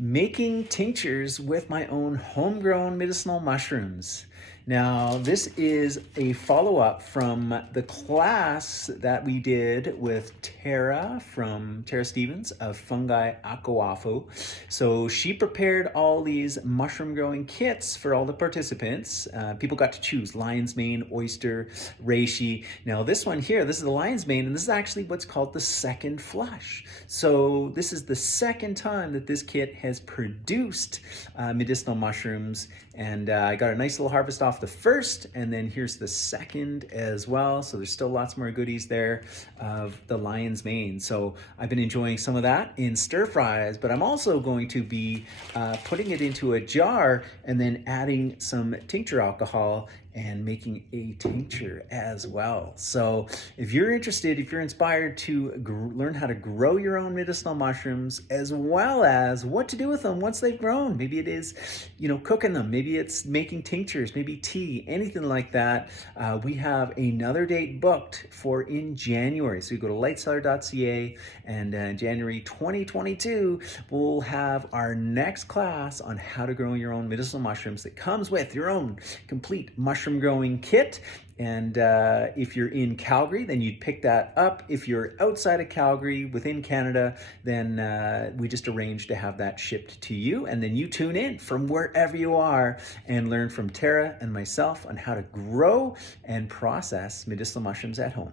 making tinctures with my own homegrown medicinal mushrooms. Now, this is a follow-up from the class that we did with Tara from Tara Stevens of Fungi Akuafo. So she prepared all these mushroom growing kits for all the participants. People got to choose lion's mane, oyster, reishi. Now this one here, this is the lion's mane, and this is actually what's called the second flush. So this is the second time that this kit has produced medicinal mushrooms, and I got a nice little harvest off the first, and then here's the second as well. So there's still lots more goodies there of the lion's mane. So I've been enjoying some of that in stir fries, but I'm also going to be putting it into a jar and then adding some tincture alcohol and making a tincture as well. So if you're interested, if you're inspired to learn how to grow your own medicinal mushrooms, as well as what to do with them once they've grown, maybe it is, cooking them, maybe it's making tinctures, maybe tea, anything like that, we have another date booked for in January. So you go to lightseller.ca, and in January 2022, we'll have our next class on how to grow your own medicinal mushrooms that comes with your own complete mushroom growing kit. And if you're in Calgary, then you'd pick that up. If you're outside of Calgary, within Canada, then we just arrange to have that shipped to you. And then you tune in from wherever you are and learn from Tara and myself on how to grow and process medicinal mushrooms at home.